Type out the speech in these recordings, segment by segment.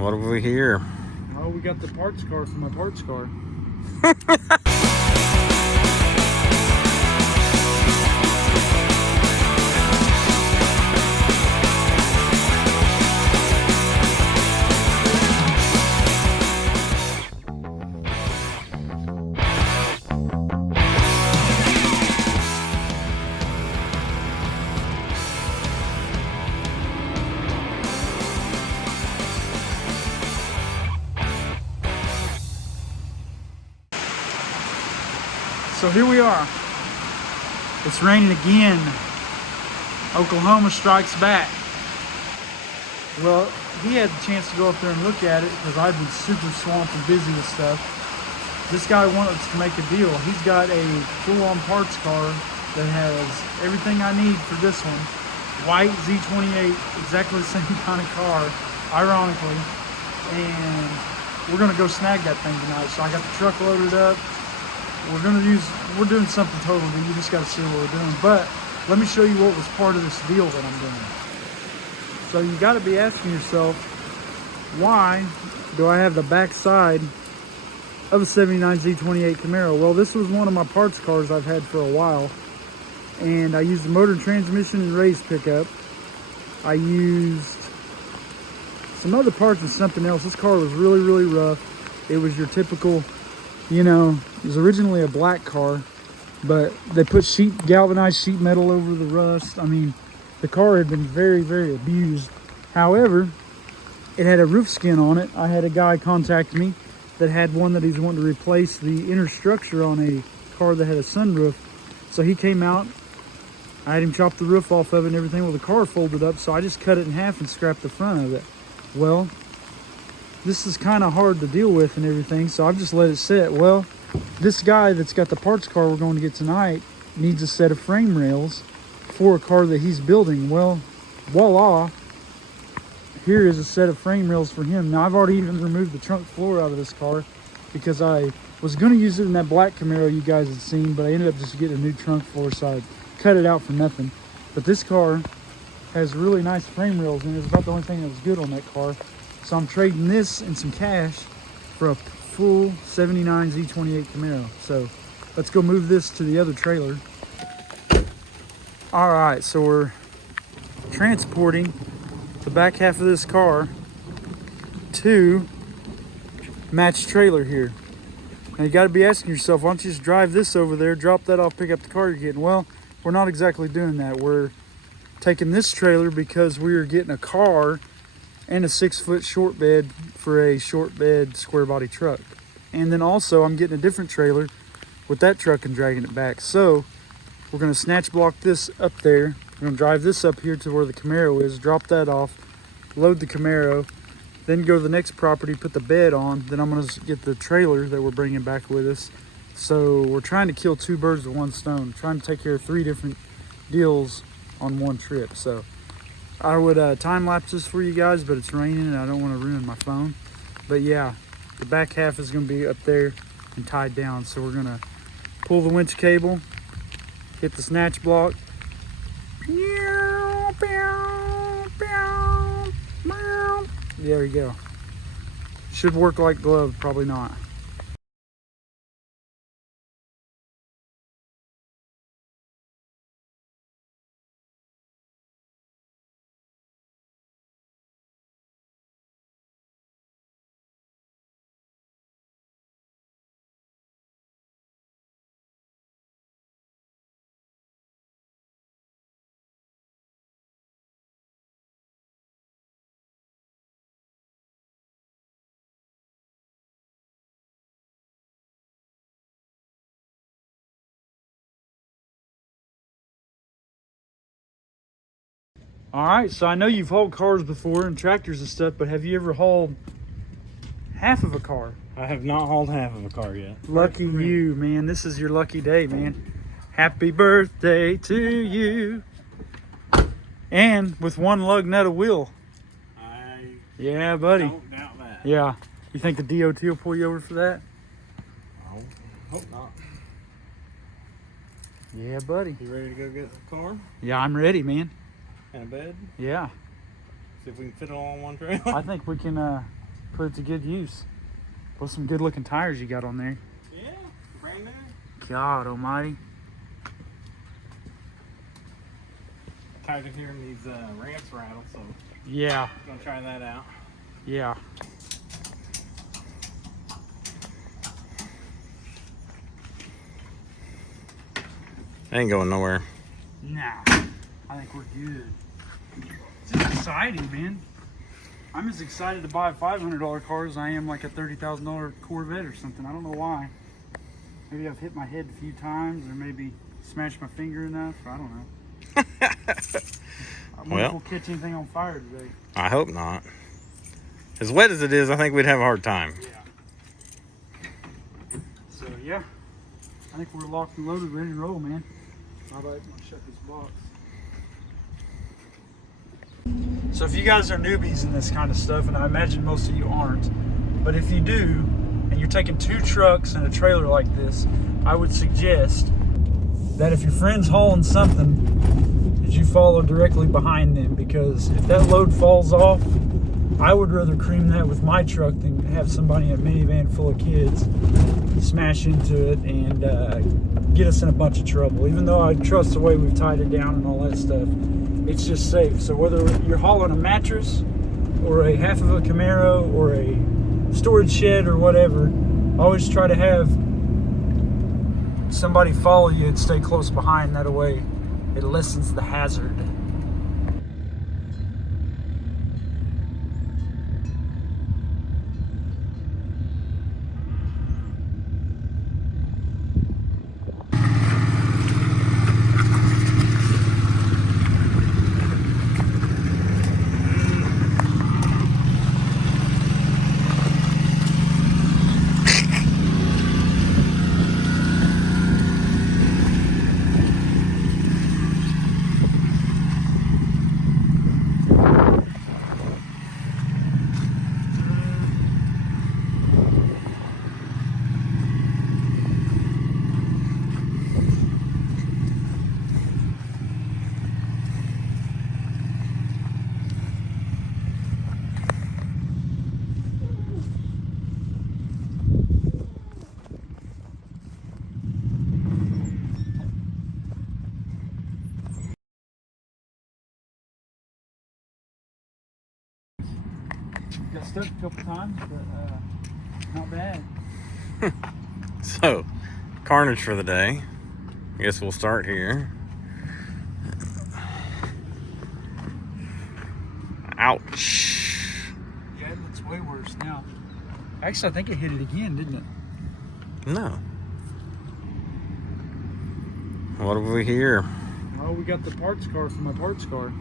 What have we here? Oh, we got the parts car from my parts car. So here we are. It's raining again. Oklahoma strikes back. Well, he had the chance to go up there and look at it because I've been super swamped and busy with stuff. This guy wanted to make a deal. He's got a full-on parts car that has everything I need for this one. White Z28, exactly the same kind of car, ironically. And we're gonna go snag that thing tonight. So I got the truck loaded up. We're doing something totally, you just got to see what we're doing. But let me show you what was part of this deal that I'm doing. So you got to be asking yourself, why do I have the back side of a 79 Z28 Camaro? Well, this was one of my parts cars I've had for a while. And I used the motor and transmission and raised pickup. I used some other parts and something else. This car was really, really rough. It was your typical, you know, it was originally a black car, but they put galvanized sheet metal over the rust. I mean, the car had been very, very abused. However, it had a roof skin on it. I had a guy contact me that had one that he's wanting to replace the inner structure on a car that had a sunroof. So he came out, I had him chop the roof off of it and everything. Well, the car folded up, so I just cut it in half and scrapped the front of it. Well, this is kind of hard to deal with and everything, so I've just let it sit. Well, this guy that's got the parts car we're going to get tonight needs a set of frame rails for a car that he's building. Well, voila, here is a set of frame rails for him. Now, I've already even removed the trunk floor out of this car because I was going to use it in that black Camaro you guys had seen, but I ended up just getting a new trunk floor, so I cut it out for nothing. But this car has really nice frame rails, and it's about the only thing that was good on that car. So I'm trading this and some cash for a full 79 Z28 Camaro. So let's go move this to the other trailer. All right, so we're transporting the back half of this car to Matt's trailer here. Now you got to be asking yourself, why don't you just drive this over there, drop that off, pick up the car you're getting? Well, we're not exactly doing that. We're taking this trailer because we are getting a car and a 6-foot short bed for a short bed square body truck. And then also I'm getting a different trailer with that truck and dragging it back. So we're gonna snatch block this up there. We're gonna drive this up here to where the Camaro is, drop that off, load the Camaro, then go to the next property, put the bed on. Then I'm gonna get the trailer that we're bringing back with us. So we're trying to kill two birds with one stone, trying to take care of 3 different deals on one trip. So I would time lapse this for you guys, but it's raining and I don't want to ruin my phone. But yeah, the back half is going to be up there and tied down. So we're going to pull the winch cable, hit the snatch block. There we go. Should work like glove, probably not. All right, so I know you've hauled cars before and tractors and stuff, but have you ever hauled half of a car? I have not hauled half of a car yet. Lucky you, man. This is your lucky day, man. Happy birthday to you. And with one lug nut of wheel. Yeah, buddy. Don't doubt that. Yeah. You think the DOT will pull you over for that? I hope not. Yeah, buddy. You ready to go get the car Yeah, I'm ready, man. and a bed? Yeah. See if we can fit it all on one trailer. I think we can put it to good use. What's some good looking tires you got on there? Yeah, brand new. God almighty. Tired of hearing these ramps rattle, so Yeah, gonna try that out. yeah. Ain't going nowhere. Nah, I think we're good. It's just exciting, man. I'm as excited to buy a $500 car as I am like a $30,000 Corvette or something. I don't know why. Maybe I've hit my head a few times, or maybe smashed my finger enough. I don't know. I wonder if we'll catch anything on fire today. I hope not. As wet as it is, I think we'd have a hard time. Yeah. So yeah, I think we're locked and loaded, ready to roll, man. How about I shut this box? So if you guys are newbies in this kind of stuff, and I imagine most of you aren't, but if you do, and you're taking 2 trucks and a trailer like this, I would suggest that if your friend's hauling something, that you follow directly behind them, because if that load falls off, I would rather cream that with my truck than have somebody in a minivan full of kids smash into it and get us in a bunch of trouble. Even though I trust the way we've tied it down and all that stuff, it's just safe. So whether you're hauling a mattress or a half of a Camaro or a storage shed or whatever, always try to have somebody follow you and stay close behind. That way it lessens the hazard. Got stuck a couple times, but not bad. So, carnage for the day. I guess we'll start here. Ouch. Yeah, it looks way worse now. Actually, I think it hit it again, didn't it? No. What have we here? Oh, we got the parts car from my parts car.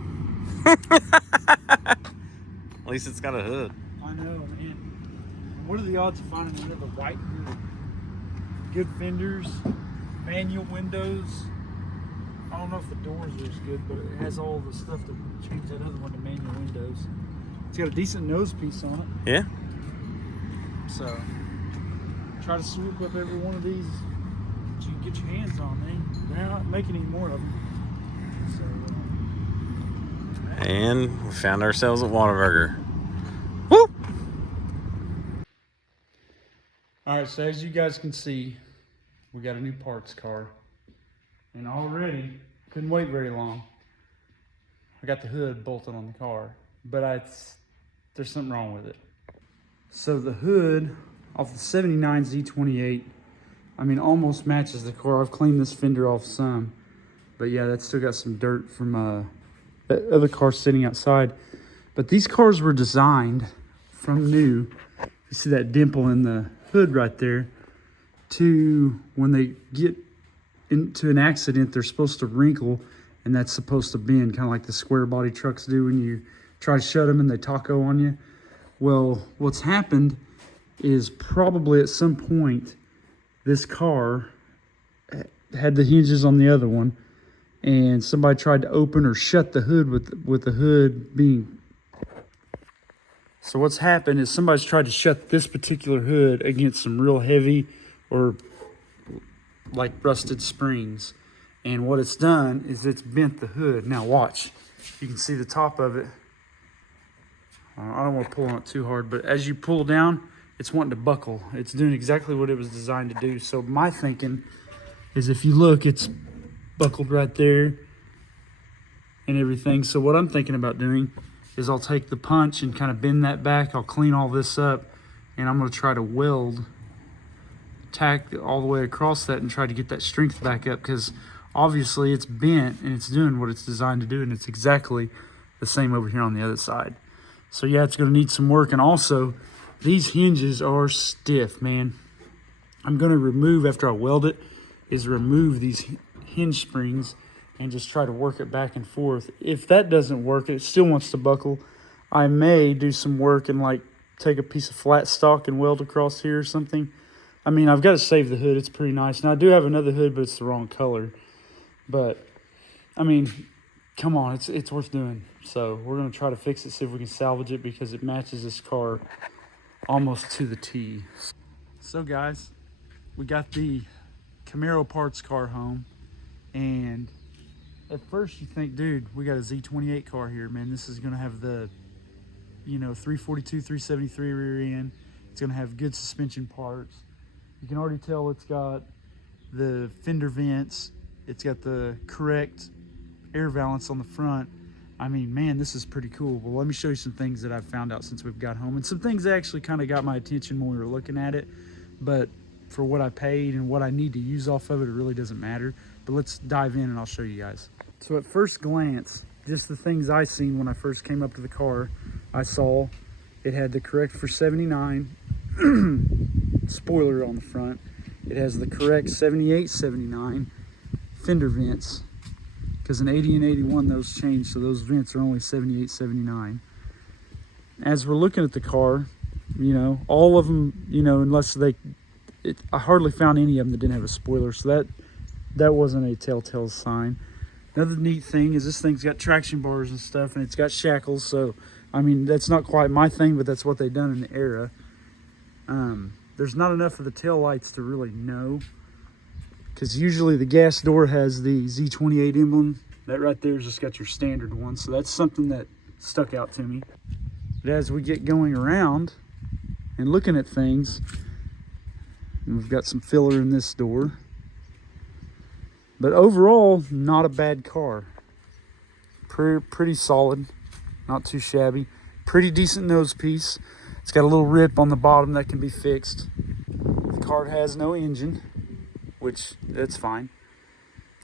At least it's got a hood. I know, man. What are the odds of finding another white hood? Good fenders, manual windows. I don't know if the doors are as good, but it has all the stuff to change that other one to manual windows. It's got a decent nose piece on it. Yeah. So, try to swoop up every one of these that you can get your hands on, man. They're not making any more of them. So, And we found ourselves at Whataburger. Woo! Alright, so as you guys can see, we got a new parts car. And already, couldn't wait very long. I got the hood bolted on the car, but there's something wrong with it. So the hood off the 79 Z28, I mean, almost matches the car. I've cleaned this fender off some, but yeah, that's still got some dirt from that other car sitting outside. But these cars were designed from new. You see that dimple in the hood right there, to when they get into an accident, they're supposed to wrinkle, and that's supposed to bend, kind of like the square body trucks do when you try to shut them and they taco on you. Well, what's happened is probably at some point this car had the hinges on the other one, and somebody tried to open or shut the hood with the hood being. So what's happened is somebody's tried to shut this particular hood against some real heavy or like rusted springs. And what it's done is it's bent the hood. Now watch. You can see the top of it. I don't want to pull on it too hard, but as you pull down, it's wanting to buckle. It's doing exactly what it was designed to do. So my thinking is, if you look, it's buckled right there and everything. So what I'm thinking about doing is I'll take the punch and kind of bend that back. I'll clean all this up, and I'm going to try to weld tack all the way across that and try to get that strength back up, because obviously it's bent and it's doing what it's designed to do, and it's exactly the same over here on the other side. So yeah, it's going to need some work. And also, these hinges are stiff, man. I'm going to remove, after I weld it, is remove these hinge springs and just try to work it back and forth. If that doesn't work, it still wants to buckle, I may do some work and like take a piece of flat stock and weld across here or something. I mean, I've got to save the hood. It's pretty nice. Now, I do have another hood, but it's the wrong color. But, I mean, come on, it's worth doing. So we're going to try to fix it, see if we can salvage it, because it matches this car almost to the T. So guys, we got the Camaro parts car home, and at first you think, dude, we got a Z28 car here, man. This is going to have the, 342, 373 rear end. It's going to have good suspension parts. You can already tell it's got the fender vents. It's got the correct air valance on the front. I mean, man, this is pretty cool. Well, let me show you some things that I've found out since we've got home, and some things that actually kind of got my attention when we were looking at it. But for what I paid and what I need to use off of it, it really doesn't matter. But let's dive in and I'll show you guys. So at first glance, just the things I seen when I first came up to the car, I saw it had the correct for 79 spoiler on the front. It has the correct 78, 79 fender vents, because in 80 and 81 those changed, so those vents are only 78, 79. As we're looking at the car, all of them, unless I hardly found any of them that didn't have a spoiler, so that wasn't a telltale sign. Another neat thing is this thing's got traction bars and stuff, and it's got shackles. So I mean, that's not quite my thing, but that's what they've done in the era. There's not enough of the tail lights to really know, because usually the gas door has the Z28 emblem. That right there is just got your standard one, so that's something that stuck out to me. But as we get going around and looking at things, and we've got some filler in this door, but overall, not a bad car. Pretty solid, not too shabby. Pretty decent nose piece. It's got a little rip on the bottom that can be fixed. The car has no engine, which that's fine.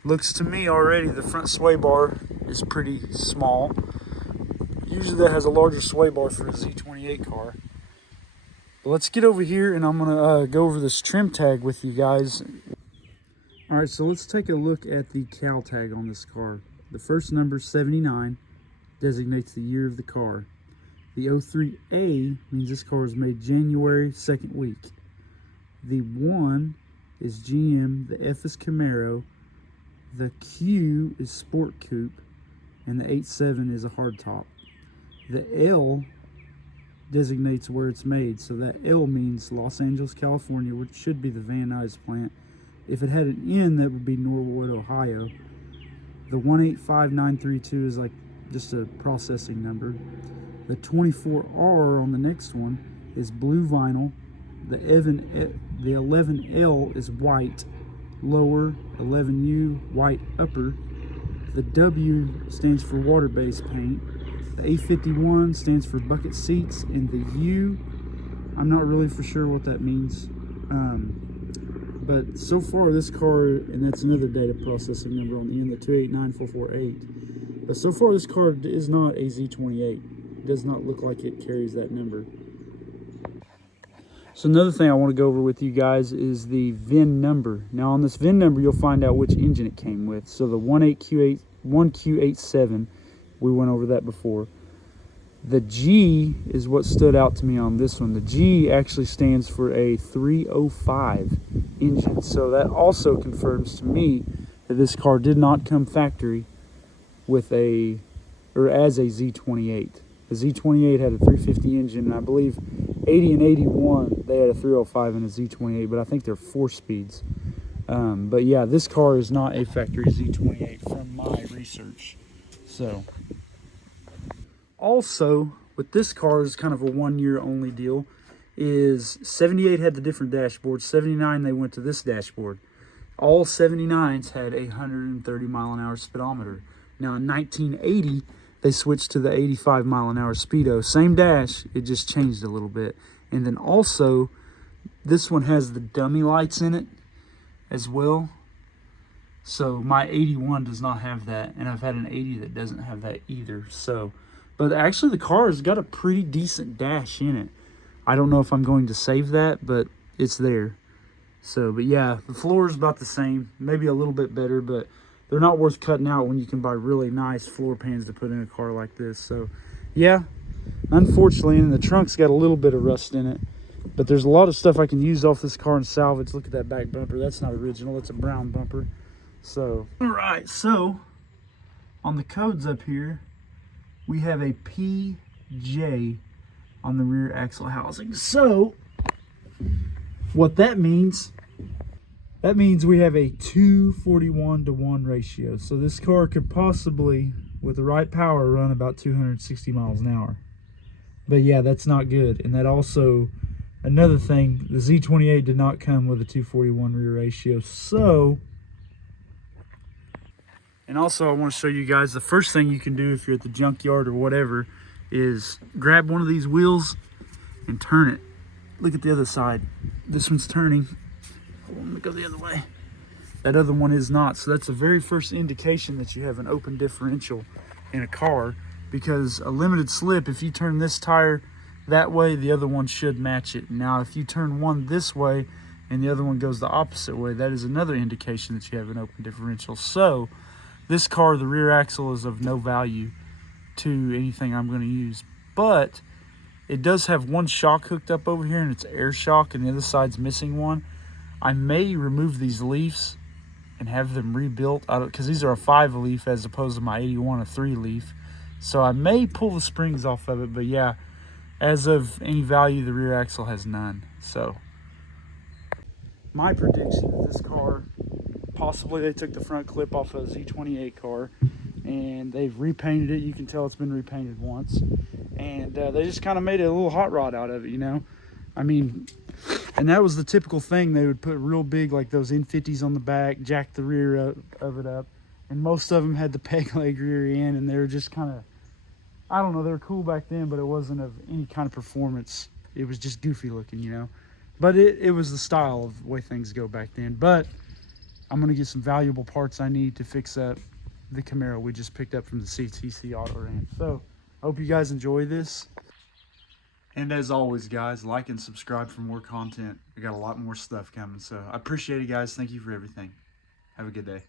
Looks to me already, the front sway bar is pretty small. Usually that has a larger sway bar for a Z28 car. But let's get over here and I'm gonna go over this trim tag with you guys. All right, so let's take a look at the cal tag on this car. The first number, 79, designates the year of the car. The 03A means this car was made January 2nd week. The 1 is GM, the F is Camaro, the Q is Sport Coupe, and the 87 is a hardtop. The L designates where it's made, so that L means Los Angeles, California, which should be the Van Nuys plant. If it had an N, that would be Norwood, Ohio. The 185932 is like just a processing number. The 24R on the next one is blue vinyl. The 11L is white lower, 11U white upper. The W stands for water-based paint. The A51 stands for bucket seats, and the U, I'm not really for sure what that means. But so far this car, and that's another data processing number on the end, the 289448. But so far this car is not a Z28. It does not look like it carries that number. So another thing I want to go over with you guys is the VIN number. Now on this VIN number, you'll find out which engine it came with. So the 1Q87, we went over that before. The G is what stood out to me on this one. The G actually stands for a 305 engine. So that also confirms to me that this car did not come factory with as a Z28. The Z28 had a 350 engine, and I believe 80 and 81, they had a 305 and a Z28, but I think they're 4 speeds. But yeah, this car is not a factory Z28 from my research. So, also, with this car is kind of a 1 year only deal. Is 78 had the different dashboard, 79 they went to this dashboard. All 79s had a 130 mile an hour speedometer. Now in 1980 they switched to the 85 mile an hour speedo. Same dash, it just changed a little bit. And then also this one has the dummy lights in it as well. So my 81 does not have that, and I've had an 80 that doesn't have that either. So, but actually the car has got a pretty decent dash in it. I don't know if I'm going to save that, but it's there. So, but yeah, the floor is about the same, maybe a little bit better, but they're not worth cutting out when you can buy really nice floor pans to put in a car like this. So yeah, unfortunately, and the trunk's got a little bit of rust in it, but there's a lot of stuff I can use off this car and salvage. Look at that back bumper. That's not original. That's a brown bumper. So, all right, so on the codes up here, we have a PJ on the rear axle housing. So what that means we have a 2:41:1 ratio. So this car could possibly, with the right power, run about 260 miles an hour. But yeah, that's not good. And that also, another thing, the Z28 did not come with a 2:41 rear ratio. So, and also I want to show you guys the first thing you can do if you're at the junkyard or whatever is grab one of these wheels and turn it. Look at the other side. This one's turning. Hold on, let me go the other way. That other one is not. So that's the very first indication that you have an open differential in a car, because a limited slip, if you turn this tire that way, the other one should match it. Now, if you turn one this way and the other one goes the opposite way, that is another indication that you have an open differential. So this car, the rear axle is of no value to anything I'm going to use, but it does have one shock hooked up over here, and it's air shock, and the other side's missing one. I may remove these leafs and have them rebuilt, because these are a 5 leaf as opposed to my 81 a 3 leaf. So I may pull the springs off of it, but yeah, as of any value, the rear axle has none. So my prediction of this car, possibly they took the front clip off a Z28 car and they've repainted it. You can tell it's been repainted once, and they just kind of made a little hot rod out of it, you know. I mean, and that was the typical thing. They would put real big, like those N50s on the back, jack the rear of it up, and most of them had the peg leg rear end, and they were just kind of, I don't know, they were cool back then, but it wasn't of any kind of performance. It was just goofy looking, you know. But it was the style of the way things go back then. But I'm going to get some valuable parts I need to fix up the Camaro we just picked up from the CTC Auto Ranch. So I hope you guys enjoy this. And as always, guys, like and subscribe for more content. We got a lot more stuff coming. So I appreciate it, guys. Thank you for everything. Have a good day.